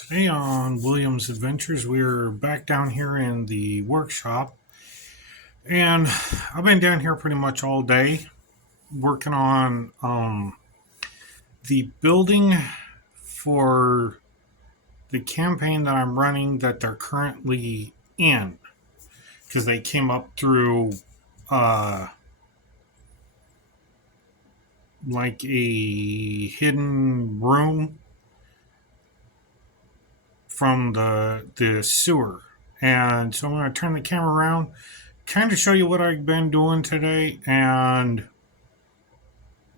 Today on William's Adventures, we're back down here in the workshop, and I've been down here pretty much all day working on the building for the campaign that I'm running that they're currently in because they came up through uh, like a hidden room from the sewer. And so I'm going to turn the camera around, kind of show you what I've been doing today and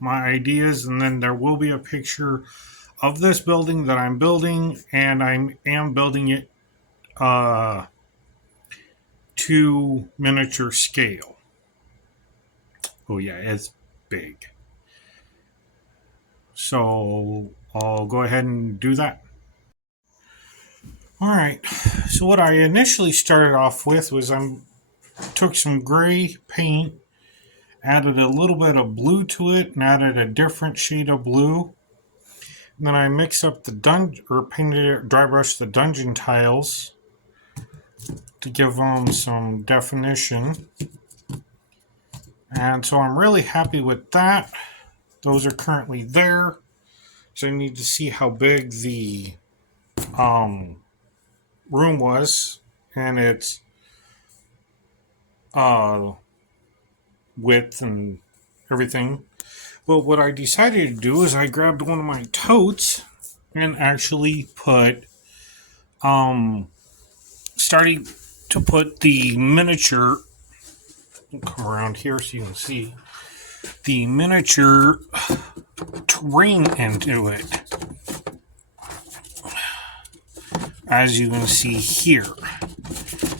my ideas, and then there will be a picture of this building that I'm building, and I am building it to miniature scale. Oh yeah, it's big. So I'll go ahead and do that. All right. So what I initially started off with was I took some gray paint, added a little bit of blue to it, and added a different shade of blue. And then I mixed up the dungeon, or painted it, dry brushed the dungeon tiles to give them some definition. And so I'm really happy with that. Those are currently there. So I need to see how big the room was and its uh, width and everything. But what I decided to do is I grabbed one of my totes and actually put starting to put the miniature, come around here so you can see the miniature terrain into it, as you can see here.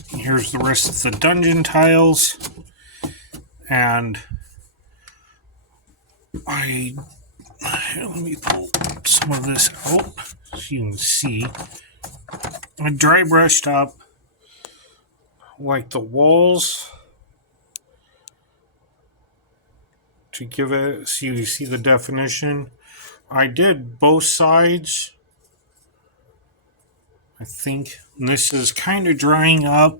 Here's the rest of the dungeon tiles, and let me pull some of this out so you can see. I dry brushed up like the walls to give it so you see the definition. I did both sides, I think. And this is kind of drying up.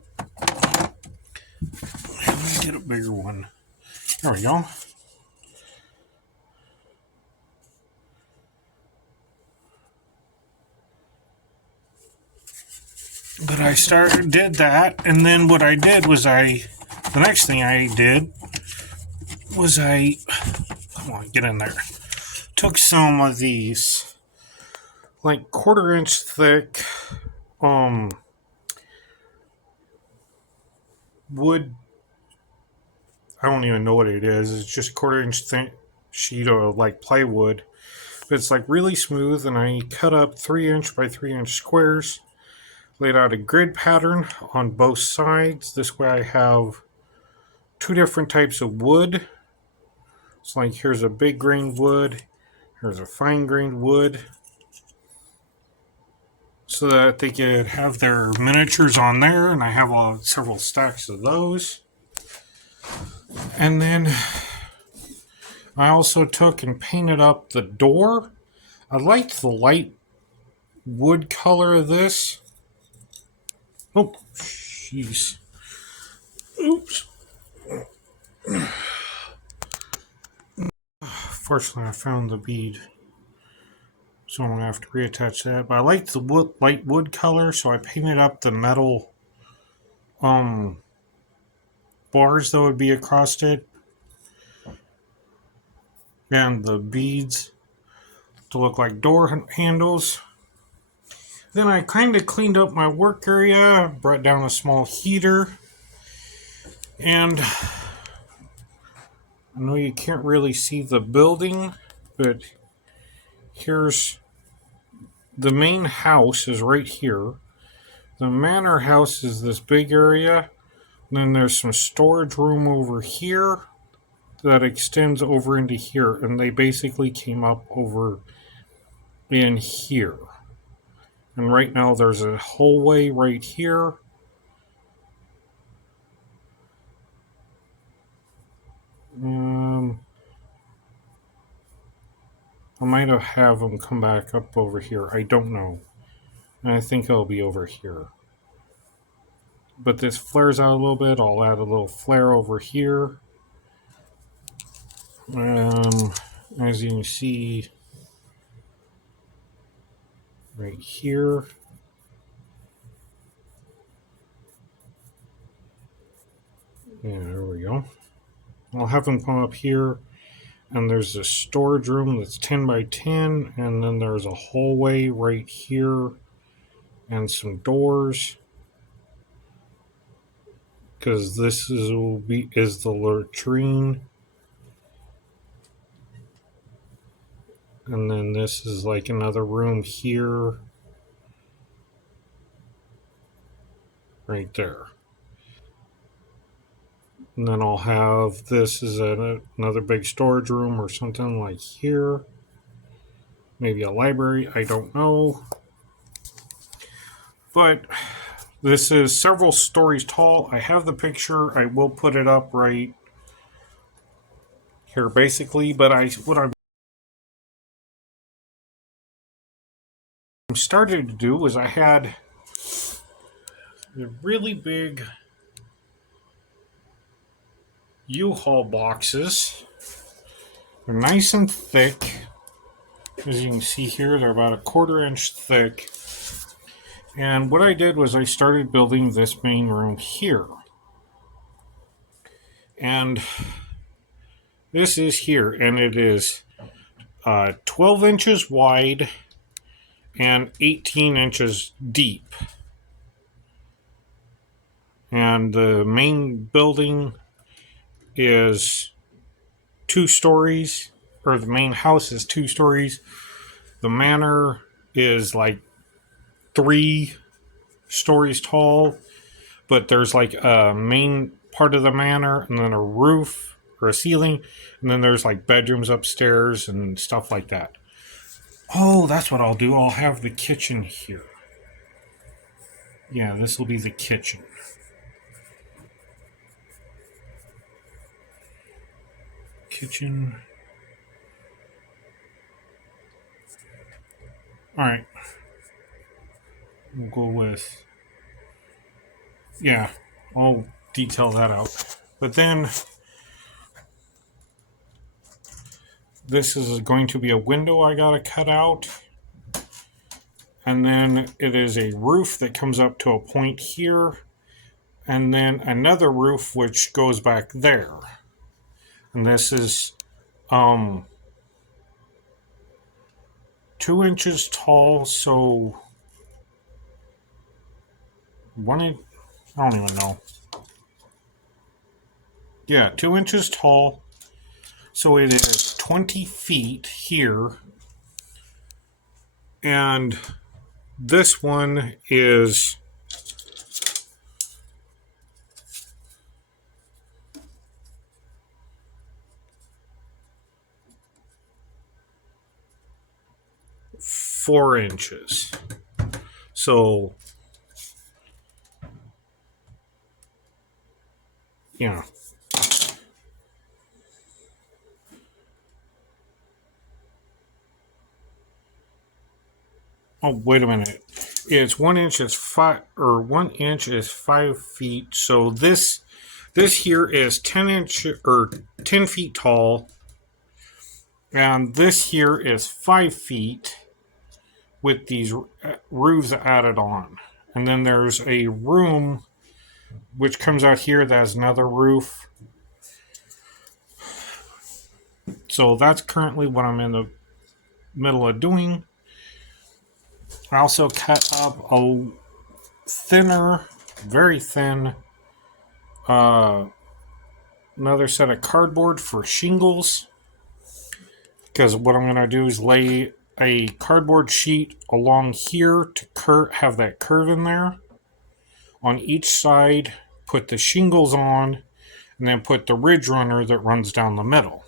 Let me get a bigger one. There we go. But I did that, and then what I did was the next thing I did was come on, get in there. Took some of these, like 1/4 inch thick, wood. I don't even know what it is. It's just 1/4 inch thick sheet of like plywood. But it's like really smooth, and I cut up 3 inch by 3 inch squares. Laid out a grid pattern on both sides. This way I have two different types of wood. It's like here's a big grained wood, here's a fine grained wood, so that they could have their miniatures on there, and I have several stacks of those. And then I also took and painted up the door. I liked the light wood color of this. Oh, jeez. Oops. Fortunately, I found the bead, so I'm going to have to reattach that. But I liked the light wood color, so I painted up the metal bars that would be across it, and the beads to look like door handles. Then I kind of cleaned up my work area, brought down a small heater, and I know you can't really see the building, but here's the main house is right here. The manor house is this big area. Then there's some storage room over here that extends over into here, and they basically came up over in here. And right now there's a hallway right here. I might have them come back up over here. I don't know. And I think it'll be over here. But this flares out a little bit. I'll add a little flare over here. As you can see right here. Yeah, there we go. I'll have them come up here, and there's a storage room that's 10 by 10, and then there's a hallway right here, and some doors. Because this is the latrine, and then this is like another room here, right there. And then I'll have this as another big storage room or something like here. Maybe a library, I don't know. But this is several stories tall. I have the picture. I will put it up right here basically. But what I'm started to do was I had the really big U-Haul boxes. They're nice and thick. As you can see here, they're about a 1/4 inch thick. And what I did was I started building this main room here. And this is here, and it is 12 inches wide and 18 inches deep. And the main building is 2 stories, or the main house is 2 stories. The manor is like 3 stories tall, but there's like a main part of the manor and then a roof or a ceiling, and then there's like bedrooms upstairs and stuff like that. Oh, that's what I'll do. I'll have the kitchen here. Yeah, this will be the kitchen. Kitchen. Alright. We'll go with... Yeah, I'll detail that out. But then... This is going to be a window I gotta cut out. And then it is a roof that comes up to a point here. And then another roof which goes back there. And this is 2 inches tall, so I don't even know. Yeah, 2 inches tall. So it is 20 feet here. And this one is 4 inches. So, yeah. Oh, wait a minute. It's 1 inch is 5 feet. So this here is 10 feet tall, and this here is 5 feet with these roofs added on. And then there's a room which comes out here that has another roof. So that's currently what I'm in the middle of doing. I also cut up a thinner, very thin, another set of cardboard for shingles. Because what I'm going to do is lay a cardboard sheet along here to have that curve in there. On each side, put the shingles on, and then put the ridge runner that runs down the middle.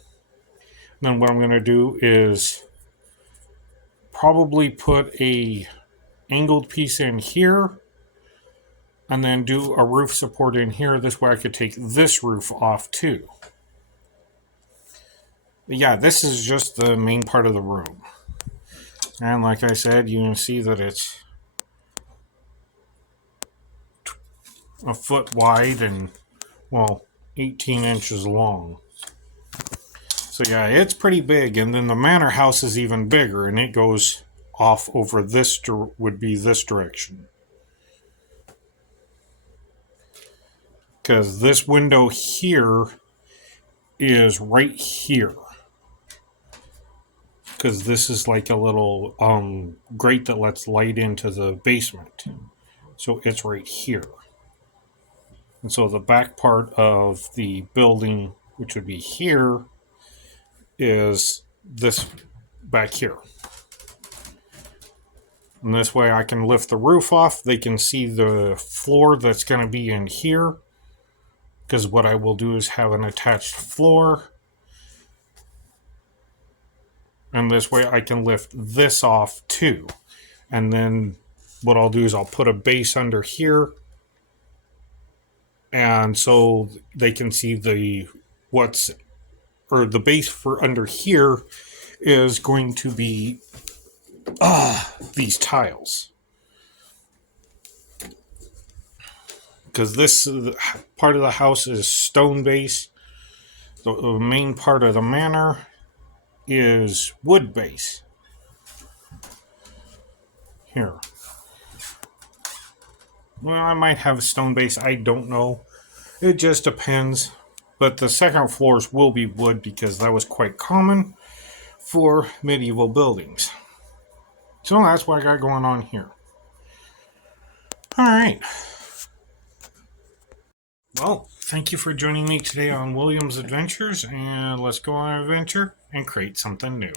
And then what I'm going to do is probably put a angled piece in here, and then do a roof support in here. This way I could take this roof off too. But yeah, this is just the main part of the room. And like I said, you can see that it's a foot wide and, well, 18 inches long. So yeah, it's pretty big. And then the manor house is even bigger, and it goes off over this, would be this direction. Because this window here is right here. Because this is like a little grate that lets light into the basement. So it's right here. And so the back part of the building, which would be here, is this back here. And this way I can lift the roof off. They can see the floor that's going to be in here. Because what I will do is have an attached floor. And this way I can lift this off too. And then what I'll do is I'll put a base under here. And so they can see the base for under here is going to be these tiles. Because this part of the house is stone base. The main part of the manor is wood base. Here. Well, I might have stone base. I don't know. It just depends. But the second floors will be wood because that was quite common for medieval buildings. So that's what I got going on here. Alright. Well, thank you for joining me today on William's Adventures, and let's go on an adventure and create something new.